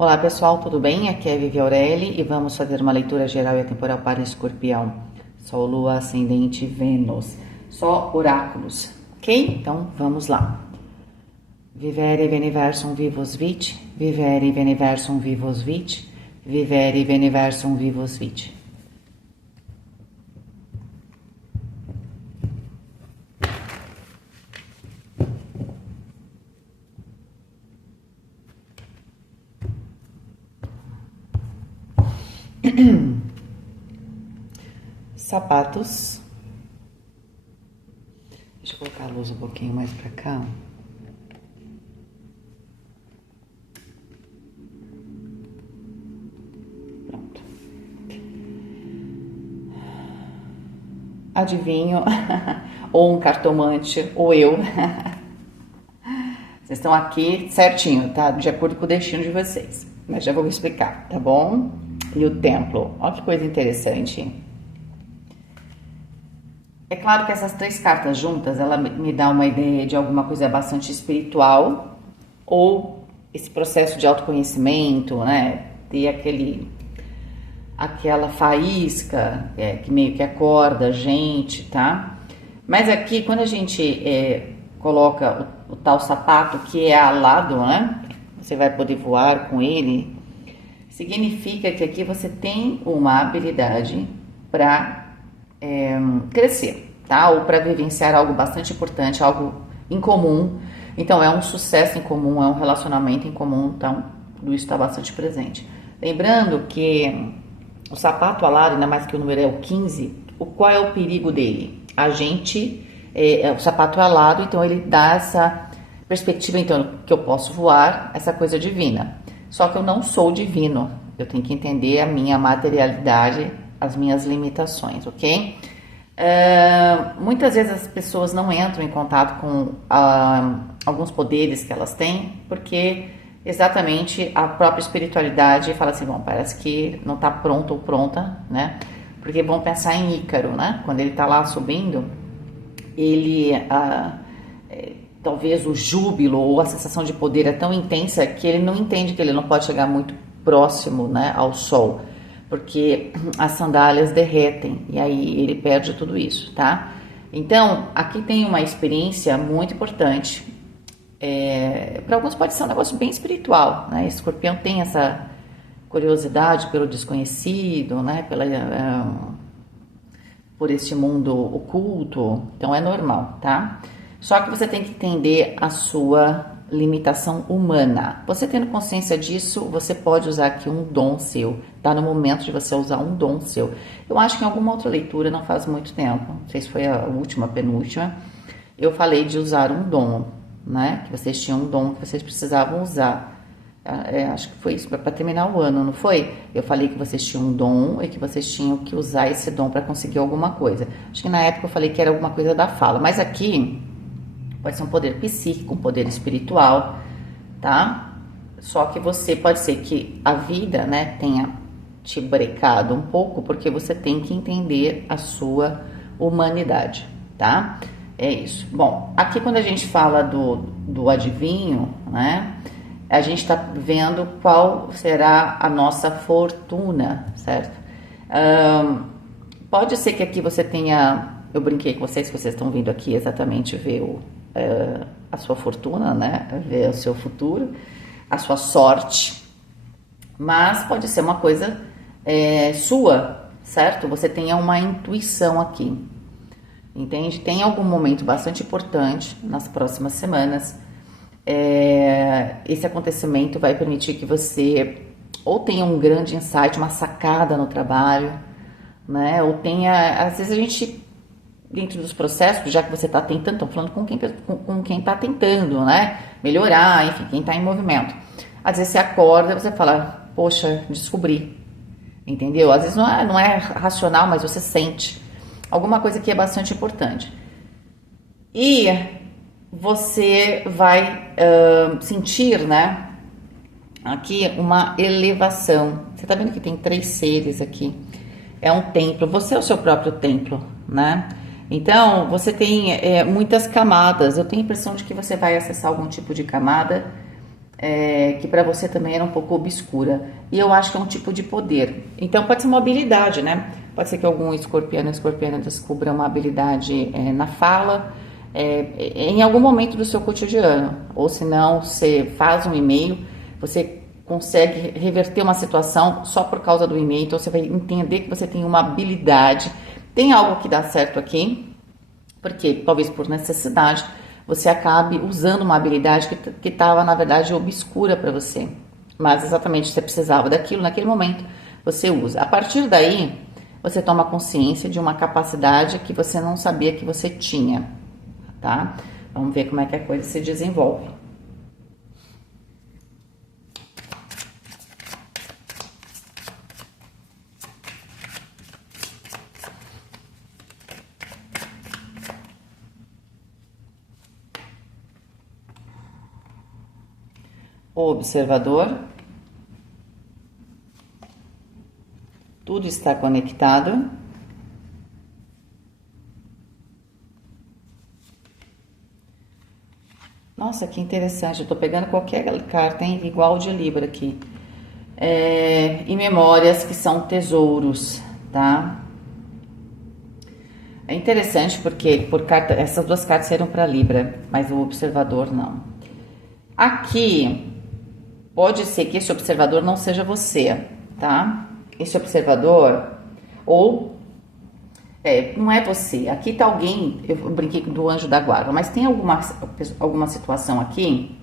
Olá pessoal, tudo bem? Aqui é Vivi Aureli e vamos fazer uma leitura geral e atemporal para Escorpião. Sol, Lua, Ascendente, Vênus. Só oráculos, ok? Então vamos lá. Vivere veniversum vivos vit, vivere veniversum vivos vit, vivere veniversum vivos vit. Sapatos. Deixa eu colocar a luz um pouquinho mais pra cá. Pronto. Adivinho, ou um cartomante, ou eu. Vocês estão aqui certinho, tá? De acordo com o destino de vocês. Mas já vou explicar, tá bom? E o templo. Olha que coisa interessante. É claro que essas três cartas juntas, ela me dá uma ideia de alguma coisa bastante espiritual ou esse processo de autoconhecimento, né? Ter aquela faísca que meio que acorda a gente, tá? Mas aqui, quando a gente coloca o tal sapato que é alado, né? Você vai poder voar com ele. Significa que aqui você tem uma habilidade para crescer, tá? Ou para vivenciar algo bastante importante, algo em comum. Então, é um sucesso em comum, é um relacionamento em comum, então, tudo isso está bastante presente. Lembrando que o sapato alado, ainda mais que o número é o 15, qual é o perigo dele? A gente, o sapato alado, então ele dá essa perspectiva, então, que eu posso voar, essa coisa divina. Só que eu não sou divino, eu tenho que entender a minha materialidade, as minhas limitações, ok? Muitas vezes as pessoas não entram em contato com alguns poderes que elas têm, porque exatamente a própria espiritualidade fala assim, bom, parece que não está pronto ou pronta, né? Porque vão pensar em Ícaro, né? Quando ele está lá subindo, ele talvez o júbilo ou a sensação de poder é tão intensa que ele não entende que ele não pode chegar muito próximo, né, ao sol, porque as sandálias derretem e aí ele perde tudo isso, tá? Então, aqui tem uma experiência muito importante. Para alguns pode ser um negócio bem espiritual, né? Escorpião tem essa curiosidade pelo desconhecido, né? Por este mundo oculto, então é normal, tá? Só que você tem que entender a sua limitação humana. Você tendo consciência disso, você pode usar aqui um dom seu. Tá no momento de você usar um dom seu. Eu acho que em alguma outra leitura, não faz muito tempo, não sei se foi a última, a penúltima, eu falei de usar um dom, né? Que vocês tinham um dom que vocês precisavam usar. Acho que foi isso, para terminar o ano, não foi? Eu falei que vocês tinham um dom e que vocês tinham que usar esse dom para conseguir alguma coisa. Acho que na época eu falei que era alguma coisa da fala, mas aqui pode ser um poder psíquico, um poder espiritual, tá? Só que você pode ser que a vida, né, tenha te brecado um pouco, porque você tem que entender a sua humanidade, tá? É isso. Bom, aqui quando a gente fala do adivinho, né, a gente tá vendo qual será a nossa fortuna, certo? Pode ser que aqui você tenha, eu brinquei com vocês, que vocês estão vindo aqui exatamente ver a sua fortuna, né? Ver o seu futuro, a sua sorte, mas pode ser uma coisa sua, certo? Você tenha uma intuição aqui, entende? Tem algum momento bastante importante nas próximas semanas. Esse acontecimento vai permitir que você ou tenha um grande insight, uma sacada no trabalho, né? Ou tenha, às vezes a gente dentro dos processos, já que você está tentando, estou falando com quem está tentando, né? Melhorar, enfim, quem está em movimento. Às vezes você acorda e você fala, poxa, descobri, entendeu? Às vezes não é racional, mas você sente alguma coisa que é bastante importante. E você vai sentir, né? Aqui uma elevação. Você está vendo que tem 3 seres aqui. É um templo. Você é o seu próprio templo, né? Então, você tem muitas camadas. Eu tenho a impressão de que você vai acessar algum tipo de camada que para você também era um pouco obscura. E eu acho que é um tipo de poder. Então pode ser uma habilidade, né? Pode ser que algum escorpiano ou escorpiana descubra uma habilidade na fala, em algum momento do seu cotidiano. Ou se não, você faz um e-mail, você consegue reverter uma situação só por causa do e-mail. Então você vai entender que você tem uma habilidade. Tem algo que dá certo aqui, porque talvez por necessidade você acabe usando uma habilidade que estava, na verdade, obscura para você. Mas exatamente você precisava daquilo naquele momento, você usa. A partir daí, você toma consciência de uma capacidade que você não sabia que você tinha, tá? Vamos ver como é que a coisa se desenvolve. O observador, tudo está conectado. Nossa, que interessante, eu tô pegando qualquer carta, hein? Igual de Libra aqui. E memórias que são tesouros, tá? É interessante porque por carta, essas duas cartas saíram para Libra, mas o observador não. Aqui pode ser que esse observador não seja você, tá? Esse observador, ou não é você. Aqui tá alguém, eu brinquei do anjo da guarda, mas tem alguma situação aqui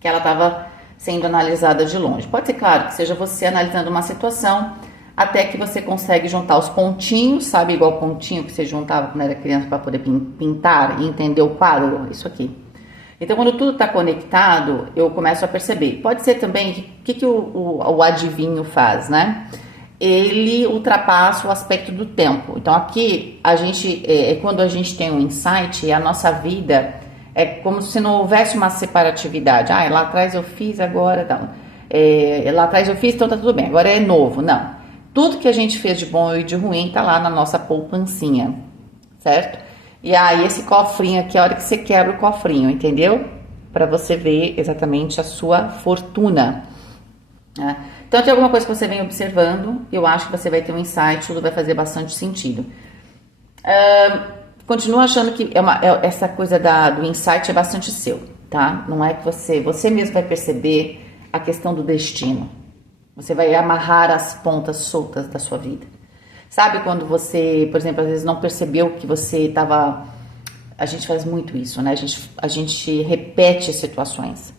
que ela estava sendo analisada de longe. Pode ser, claro, que seja você analisando uma situação, até que você consegue juntar os pontinhos, sabe? Igual o pontinho que você juntava quando era criança para poder pintar e entender o quadro, isso aqui. Então, quando tudo está conectado, eu começo a perceber. Pode ser também, o que o adivinho faz, né? Ele ultrapassa o aspecto do tempo. Então, aqui, a gente, quando a gente tem um insight, a nossa vida é como se não houvesse uma separatividade. Lá atrás eu fiz, agora não. Lá atrás eu fiz, então tá tudo bem, agora é novo. Não. Tudo que a gente fez de bom e de ruim tá lá na nossa poupancinha, certo? E aí, esse cofrinho aqui é a hora que você quebra o cofrinho, entendeu? Para você ver exatamente a sua fortuna. Né? Então, tem alguma coisa que você vem observando, eu acho que você vai ter um insight, tudo vai fazer bastante sentido. Continuo achando que essa coisa do insight é bastante seu, tá? Não é que você mesmo vai perceber a questão do destino. Você vai amarrar as pontas soltas da sua vida. Sabe quando você, por exemplo, às vezes não percebeu que você estava... A gente faz muito isso, né? A gente repete as situações.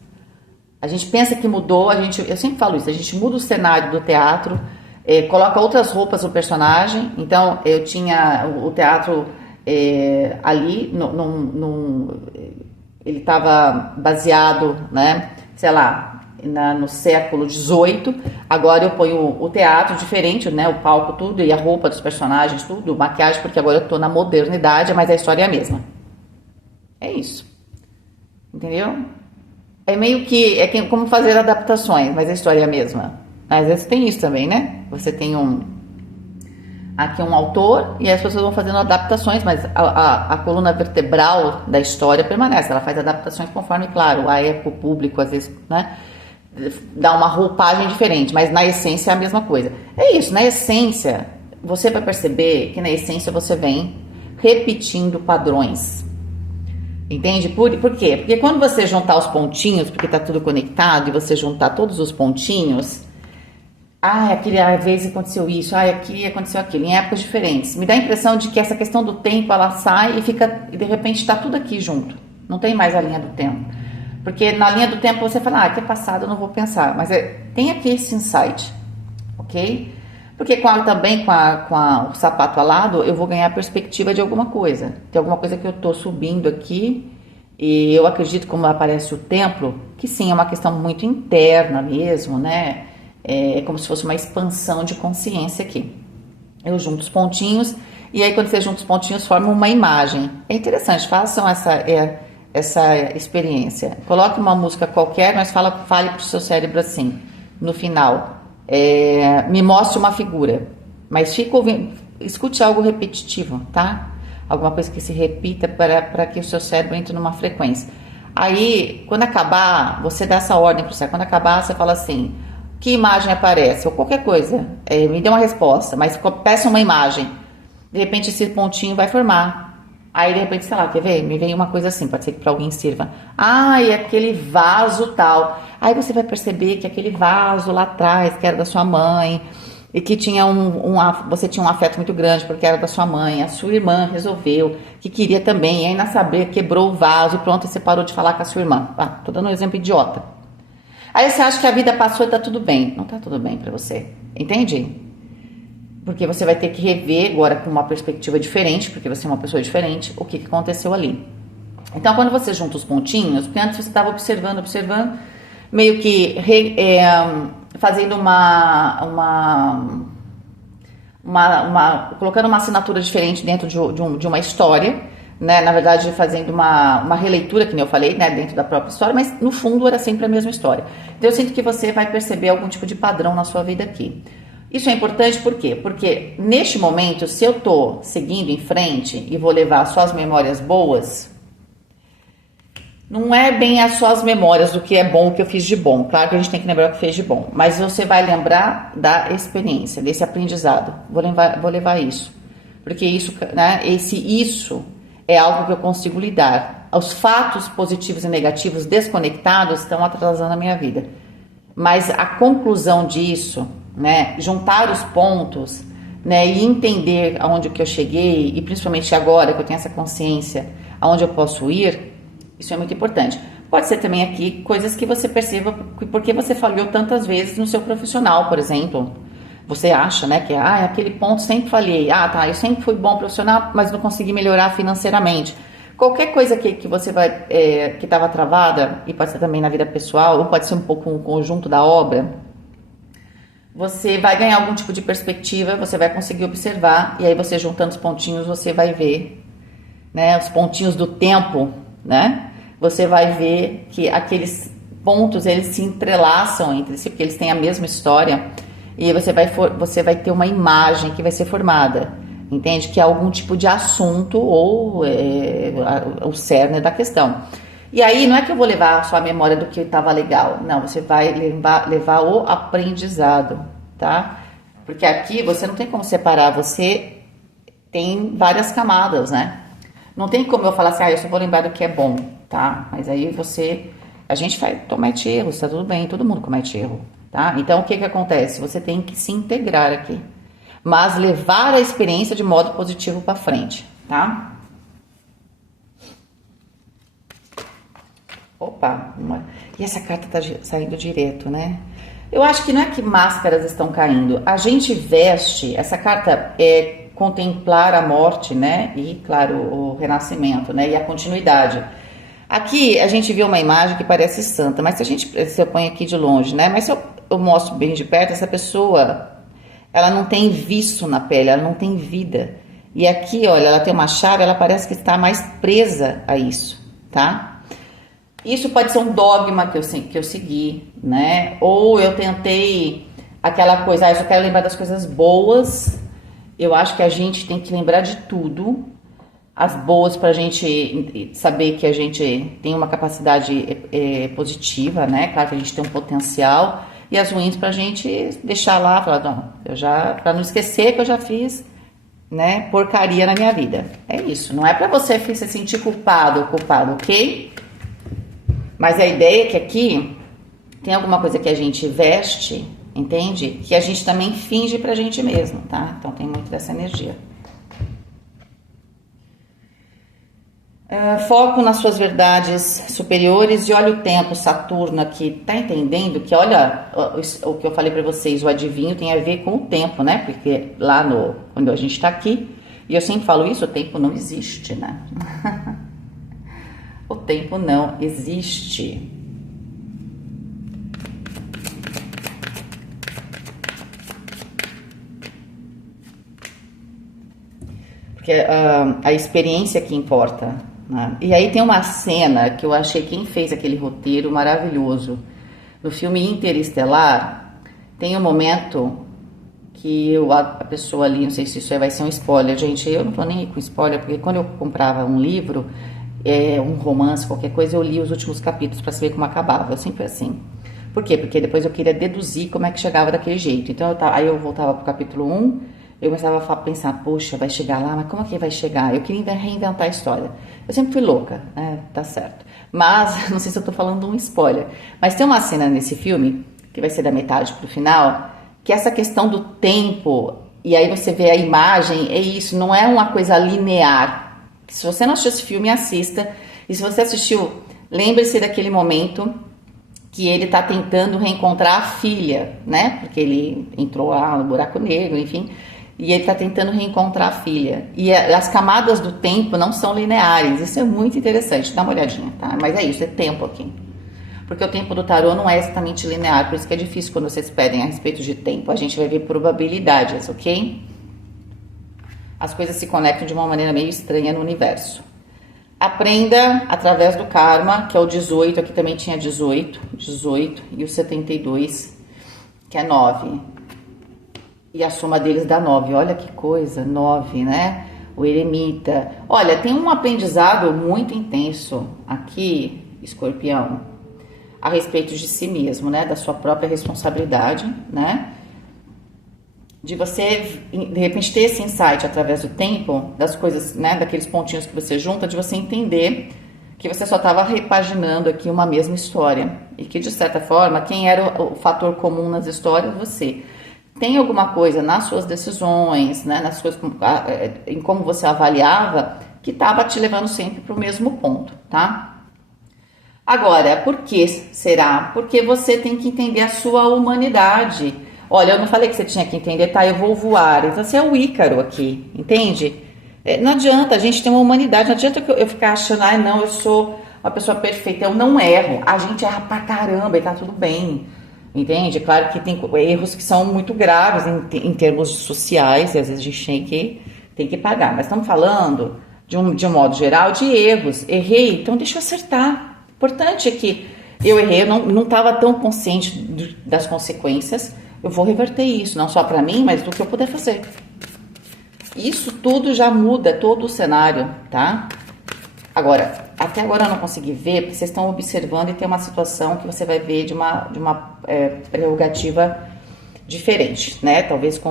A gente pensa que mudou, eu sempre falo isso, a gente muda o cenário do teatro, coloca outras roupas no personagem. Então, eu tinha o teatro ali, ele estava baseado, né? Sei lá... no século XVIII, agora eu ponho o teatro diferente, né, o palco tudo, e a roupa dos personagens, tudo, maquiagem, porque agora eu tô na modernidade, mas a história é a mesma. É isso. Entendeu? É meio que, como fazer adaptações, mas a história é a mesma. Às vezes tem isso também, né? Você tem aqui um autor e as pessoas vão fazendo adaptações, mas a coluna vertebral da história permanece, ela faz adaptações conforme, claro, a época, o público, às vezes, né? Dá uma roupagem diferente, mas na essência é a mesma coisa. É isso, na essência, você vai perceber que na essência você vem repetindo padrões. Entende? Por quê? Porque quando você juntar os pontinhos, porque tá tudo conectado, e você juntar todos os pontinhos, aquele vez aconteceu isso, aqui aconteceu aquilo, em épocas diferentes. Me dá a impressão de que essa questão do tempo, ela sai e de repente está tudo aqui junto. Não tem mais a linha do tempo. Porque na linha do tempo você fala, que é passado, eu não vou pensar. Mas tem aqui esse insight, ok? Porque também com o sapato alado, eu vou ganhar perspectiva de alguma coisa. Tem alguma coisa que eu tô subindo aqui, e eu acredito, como aparece o templo, que sim, é uma questão muito interna mesmo, né? É como se fosse uma expansão de consciência aqui. Eu junto os pontinhos, e aí quando você junta os pontinhos, forma uma imagem. É interessante, façam essa experiência. Coloque uma música qualquer, mas fale pro seu cérebro assim, no final, me mostre uma figura, mas escute algo repetitivo, tá? Alguma coisa que se repita para que o seu cérebro entre numa frequência. Aí, quando acabar, você dá essa ordem para você. Quando acabar, você fala assim: que imagem aparece? Ou qualquer coisa. Me dê uma resposta, mas peça uma imagem. De repente, esse pontinho vai formar. Aí, de repente, sei lá, quer ver? Me vem uma coisa assim, pode ser que para alguém sirva. Ah, e aquele vaso tal. Aí você vai perceber que aquele vaso lá atrás, que era da sua mãe, e que tinha você tinha um afeto muito grande porque era da sua mãe, a sua irmã resolveu, que queria também, e aí na saber quebrou o vaso e pronto, você parou de falar com a sua irmã. Tô dando um exemplo idiota. Aí você acha que a vida passou e tá tudo bem. Não tá tudo bem pra você, entende? Porque você vai ter que rever agora com uma perspectiva diferente, porque você é uma pessoa diferente, o que aconteceu ali. Então, quando você junta os pontinhos, porque antes você estava observando, meio que fazendo colocando uma assinatura diferente dentro de uma história, né? Na verdade, fazendo uma releitura, que nem eu falei, né? Dentro da própria história, mas no fundo era sempre a mesma história. Então, eu sinto que você vai perceber algum tipo de padrão na sua vida aqui. Isso é importante por quê? Porque neste momento, se eu tô seguindo em frente e vou levar só as memórias boas, não é bem só as memórias do que é bom, o que eu fiz de bom. Claro que a gente tem que lembrar o que fez de bom. Mas você vai lembrar da experiência, desse aprendizado. Vou levar isso. Porque isso, né, isso é algo que eu consigo lidar. Os fatos positivos e negativos desconectados estão atrasando a minha vida. Mas a conclusão disso, né, juntar os pontos, né, e entender aonde que eu cheguei, e principalmente agora que eu tenho essa consciência, aonde eu posso ir, isso é muito importante. Pode ser também aqui coisas que você perceba porque você falhou tantas vezes no seu profissional, por exemplo. Você acha, né, que aquele ponto sempre falhei. Eu sempre fui bom profissional, mas não consegui melhorar financeiramente. Qualquer coisa que você vai, que estava travada, e pode ser também na vida pessoal, ou pode ser um pouco um conjunto da obra, você vai ganhar algum tipo de perspectiva, você vai conseguir observar, e aí você juntando os pontinhos, você vai ver, né, os pontinhos do tempo, né? Você vai ver que aqueles pontos, eles se entrelaçam entre si, porque eles têm a mesma história, e você vai ter uma imagem que vai ser formada, entende? Que é algum tipo de assunto ou o cerne da questão. E aí não é que eu vou levar só a memória do que estava legal, não, você vai levar o aprendizado, tá? Porque aqui você não tem como separar, você tem várias camadas, né? Não tem como eu falar assim, eu só vou lembrar do que é bom, tá? Mas aí a gente comete erros, tá tudo bem, todo mundo comete erro, tá? Então o que acontece? Você tem que se integrar aqui, mas levar a experiência de modo positivo para frente, tá? Opa, e essa carta tá saindo direto, né? Eu acho que não é que máscaras estão caindo, a gente veste, essa carta é contemplar a morte, né? E, claro, o renascimento, né? E a continuidade. Aqui a gente vê uma imagem que parece santa, mas se eu põe aqui de longe, né? Mas se eu mostro bem de perto, essa pessoa, ela não tem viço na pele, ela não tem vida. E aqui, olha, ela tem uma chave, ela parece que está mais presa a isso, tá? Isso pode ser um dogma que eu segui, né? Ou eu tentei aquela coisa, eu só quero lembrar das coisas boas. Eu acho que a gente tem que lembrar de tudo, as boas, para a gente saber que a gente tem uma capacidade positiva, né? Claro que a gente tem um potencial, e as ruins para a gente deixar lá, falar, não, para não esquecer que eu já fiz, né, porcaria na minha vida. É isso, não é para você se sentir culpado, ok? Mas a ideia é que aqui tem alguma coisa que a gente veste, entende? Que a gente também finge pra gente mesmo, tá? Então tem muito dessa energia. Foco nas suas verdades superiores e olha o tempo, Saturno aqui. Tá entendendo que, olha, o que eu falei pra vocês, o adivinho tem a ver com o tempo, né? Porque lá quando a gente tá aqui, e eu sempre falo isso, o tempo não existe, né? O tempo não existe. Porque a experiência que importa, né? E aí tem uma cena que eu achei quem fez aquele roteiro maravilhoso. No filme Interestelar, tem um momento que a pessoa ali, não sei se isso vai ser um spoiler, gente, eu não tô nem aí com spoiler, porque quando eu comprava um livro, um romance, qualquer coisa, eu li os últimos capítulos para saber como acabava. Eu sempre assim. Por quê? Porque depois eu queria deduzir como é que chegava daquele jeito. Então, aí eu voltava pro capítulo 1, eu começava a pensar, poxa, vai chegar lá, mas como é que vai chegar? Eu queria reinventar a história. Eu sempre fui louca, né? Tá certo. Mas, não sei se eu tô falando um spoiler, mas tem uma cena nesse filme, que vai ser da metade pro final, que essa questão do tempo, e aí você vê a imagem, é isso, não é uma coisa linear. Se você não assistiu esse filme, assista. E se você assistiu, lembre-se daquele momento que ele tá tentando reencontrar a filha, né? Porque ele entrou lá no buraco negro, enfim, e ele tá tentando reencontrar a filha. E as camadas do tempo não são lineares, isso é muito interessante, dá uma olhadinha, tá? Mas é isso, é tempo aqui. Porque o tempo do tarô não é exatamente linear, por isso que é difícil quando vocês pedem a respeito de tempo. A gente vai ver probabilidades, ok? As coisas se conectam de uma maneira meio estranha no universo. Aprenda através do karma, que é o 18, aqui também tinha 18, e o 72, que é 9. E a soma deles dá 9, olha que coisa, 9, né? O eremita. Olha, tem um aprendizado muito intenso aqui, Escorpião, a respeito de si mesmo, né? Da sua própria responsabilidade, né? De você, de repente, ter esse insight através do tempo, das coisas, né, daqueles pontinhos que você junta, de você entender que você só estava repaginando aqui uma mesma história. E que, de certa forma, quem era o fator comum nas histórias? Você. Tem alguma coisa nas suas decisões, né, nas coisas, em como você avaliava, que estava te levando sempre para o mesmo ponto, tá? Agora, por que será? Porque você tem que entender a sua humanidade. Olha, eu não falei que você tinha que entender, tá? Eu vou voar. Então, você é o Ícaro aqui, entende? Não adianta, a gente tem uma humanidade. Não adianta eu ficar achando, não, eu sou uma pessoa perfeita. Eu não erro. A gente erra pra caramba e tá tudo bem, entende? Claro que tem erros que são muito graves em termos sociais e às vezes a gente tem que pagar. Mas estamos falando, de um modo geral, de erros. Errei, então deixa eu acertar. O importante é que eu errei, eu não estava tão consciente das consequências. Eu vou reverter isso, não só para mim, mas do que eu puder fazer. Isso tudo já muda todo o cenário, tá? Agora, até agora eu não consegui ver, porque vocês estão observando e tem uma situação que você vai ver de uma prerrogativa diferente, né? Talvez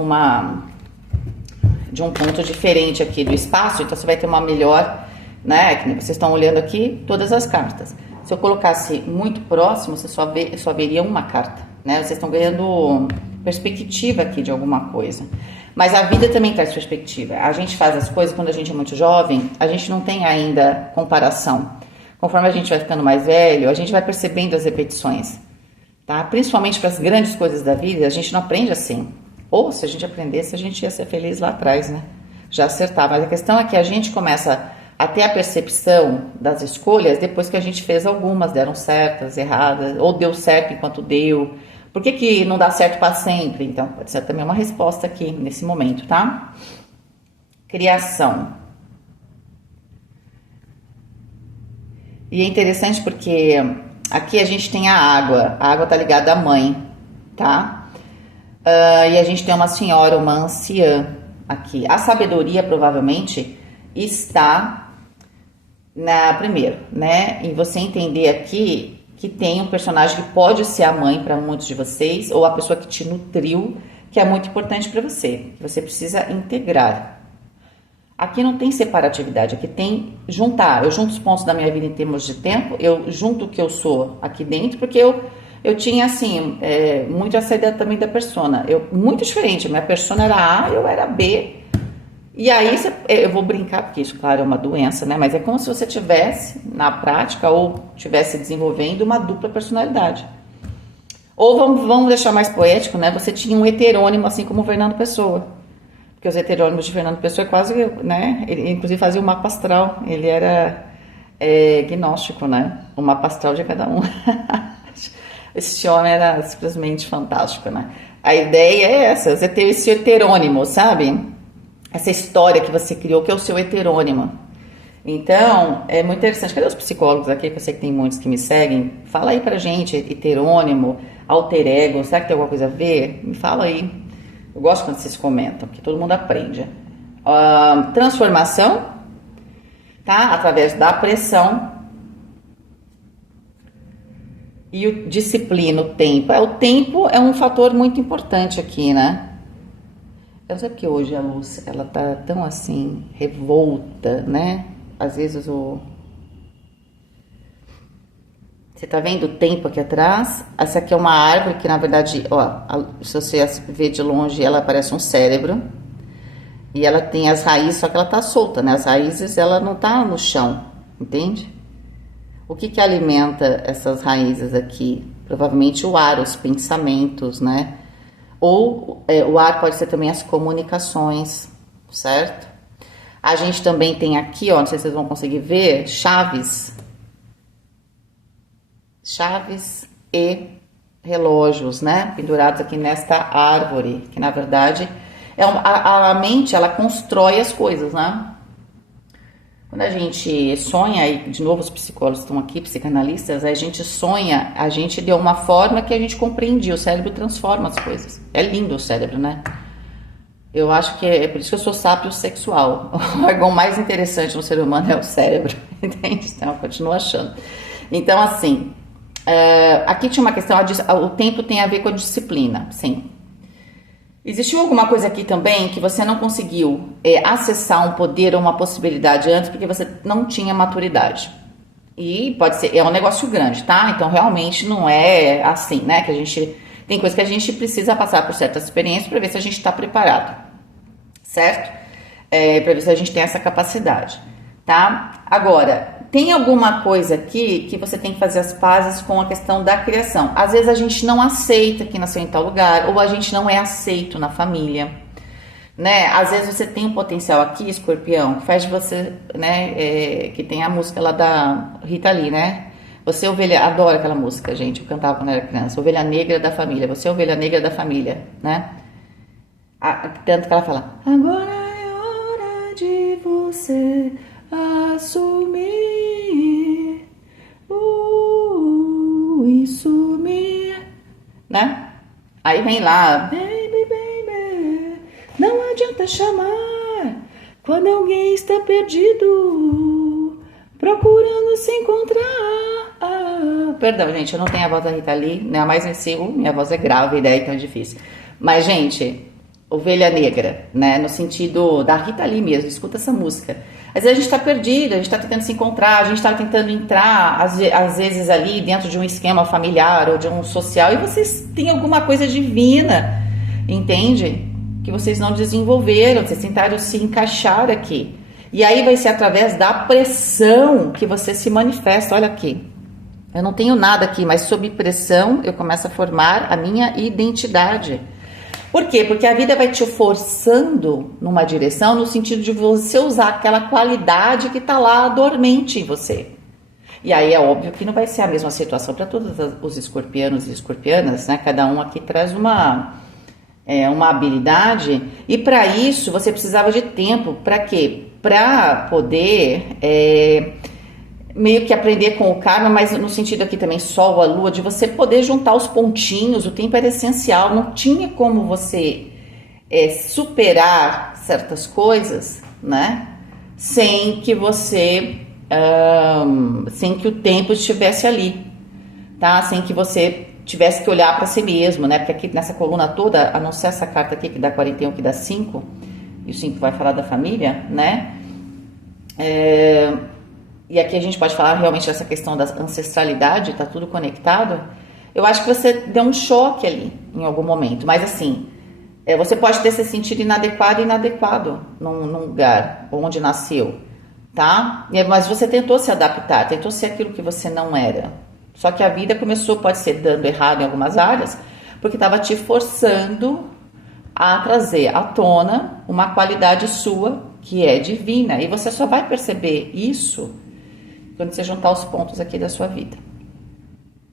de um ponto diferente aqui do espaço, então você vai ter uma melhor, né? Que vocês estão olhando aqui todas as cartas. Se eu colocasse muito próximo, você só veria uma carta, né? Vocês estão ganhando perspectiva aqui de alguma coisa. Mas a vida também traz perspectiva. A gente faz as coisas quando a gente é muito jovem, a gente não tem ainda comparação. Conforme a gente vai ficando mais velho, a gente vai percebendo as repetições, tá? Principalmente para as grandes coisas da vida, a gente não aprende assim. Ou se a gente aprendesse, a gente ia ser feliz lá atrás, né? Já acertar. Mas a questão é que a gente começa a ter a percepção das escolhas depois que a gente fez algumas, deram certas, erradas, ou deu certo enquanto deu. Por que não dá certo para sempre? Então, pode ser também uma resposta aqui, nesse momento, tá? Criação. E é interessante porque aqui a gente tem a água. A água tá ligada à mãe, tá? E a gente tem uma senhora, uma anciã aqui. A sabedoria, provavelmente, está primeiro, né? Em você entender aqui que tem um personagem que pode ser a mãe para muitos de vocês, ou a pessoa que te nutriu, que é muito importante para você, que você precisa integrar. Aqui não tem separatividade, aqui tem juntar. Eu junto os pontos da minha vida em termos de tempo, eu junto o que eu sou aqui dentro, porque eu tinha, assim, muito essa ideia também da persona. Muito diferente, minha persona era A, eu era B. E aí, eu vou brincar, porque isso, claro, é uma doença, né? Mas é como se você tivesse, na prática, ou tivesse desenvolvendo uma dupla personalidade. Ou vamos deixar mais poético, né? Você tinha um heterônimo, assim como o Fernando Pessoa. Porque os heterônimos de Fernando Pessoa é quase, né? Ele, inclusive, fazia o mapa astral. Ele era gnóstico, né? O mapa astral de cada um. Esse homem era simplesmente fantástico, né? A ideia é essa, você ter esse heterônimo, sabe? Essa história que você criou, que é o seu heterônimo. Então, é muito interessante. Cadê os psicólogos aqui? Que eu sei que tem muitos que me seguem. Fala aí pra gente, heterônimo, alter ego, será que tem alguma coisa a ver? Me fala aí. Eu gosto quando vocês comentam, porque todo mundo aprende. Transformação. tá? Através da pressão e o disciplina, o tempo. O tempo é um fator muito importante aqui, né? Eu sei porque hoje a luz, ela tá tão assim, revolta, né? Às vezes você tá vendo o tempo aqui atrás? Essa aqui é uma árvore que, na verdade, ó, se você ver de longe, ela parece um cérebro. E ela tem as raízes, só que ela tá solta, né? As raízes, ela não tá no chão, entende? O que alimenta essas raízes aqui? Provavelmente o ar, os pensamentos, né? Ou o ar pode ser também as comunicações, certo? A gente também tem aqui, ó, não sei se vocês vão conseguir ver, chaves. Chaves e relógios, né? Pendurados aqui nesta árvore, que na verdade a mente, ela constrói as coisas, né? Quando a gente sonha, e de novo os psicólogos estão aqui, psicanalistas, a gente sonha, a gente deu uma forma que a gente compreendia, o cérebro transforma as coisas. É lindo o cérebro, né? Eu acho que é por isso que eu sou sábio sexual. O órgão mais interessante no ser humano é o cérebro, entende? Então eu continuo achando. Então, assim, aqui tinha uma questão, o tempo tem a ver com a disciplina, sim. Existiu alguma coisa aqui também que você não conseguiu acessar um poder ou uma possibilidade antes porque você não tinha maturidade. E pode ser, é um negócio grande, tá? Então realmente não é assim, né? Que a gente tem coisa que a gente precisa passar por certas experiências para ver se a gente está preparado, certo? Para ver se a gente tem essa capacidade, tá? Agora, tem alguma coisa aqui que você tem que fazer as pazes com a questão da criação. Às vezes a gente não aceita que nasceu em tal lugar, ou a gente não é aceito na família, né? Às vezes você tem um potencial aqui, escorpião, que faz de você, né? Que tem a música lá da Rita Lee, né? Você é ovelha, adoro aquela música, gente, eu cantava quando era criança, ovelha negra da família, você é ovelha negra da família, né? Tanto que ela fala, agora é hora de você assumir isso me, né? Aí vem lá, baby, baby, não adianta chamar quando alguém está perdido, procurando se encontrar. Perdão, gente, eu não tenho a voz da Rita Lee, né? Mas eu sigo, minha voz é grave, daí então é difícil. Mas, gente, ovelha negra, né? No sentido da Rita Lee mesmo, escuta essa música. Às vezes a gente está perdido, a gente está tentando se encontrar, a gente está tentando entrar, às vezes ali dentro de um esquema familiar ou de um social, e vocês têm alguma coisa divina, entende? Que vocês não desenvolveram, vocês tentaram se encaixar aqui. E aí vai ser através da pressão que você se manifesta. Olha aqui, eu não tenho nada aqui, mas sob pressão eu começo a formar a minha identidade. Por quê? Porque a vida vai te forçando numa direção no sentido de você usar aquela qualidade que está lá dormente em você. E aí é óbvio que não vai ser a mesma situação para todos os escorpianos e escorpianas, né? Cada um aqui traz uma habilidade, e para isso você precisava de tempo. Para quê? Para poder meio que aprender com o karma, mas no sentido aqui também sol, a lua, de você poder juntar os pontinhos. O tempo era essencial, não tinha como você superar certas coisas, né? Sem que você, sem que o tempo estivesse ali, tá? Sem que você tivesse que olhar para si mesmo, né? Porque aqui nessa coluna toda, a não ser essa carta aqui que dá 41, que dá 5, e o 5 vai falar da família, né? E aqui a gente pode falar realmente dessa questão da ancestralidade, tá tudo conectado. Eu acho que você deu um choque ali em algum momento, mas assim, você pode ter se sentido inadequado num lugar onde nasceu, tá? Mas você tentou se adaptar, tentou ser aquilo que você não era. Só que a vida começou, pode ser dando errado em algumas áreas, porque estava te forçando a trazer à tona uma qualidade sua que é divina. E você só vai perceber isso quando você juntar os pontos aqui da sua vida.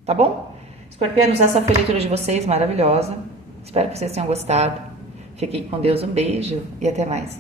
Tá bom? Escorpianos, essa foi a leitura de vocês, maravilhosa. Espero que vocês tenham gostado. Fiquem com Deus, um beijo e até mais.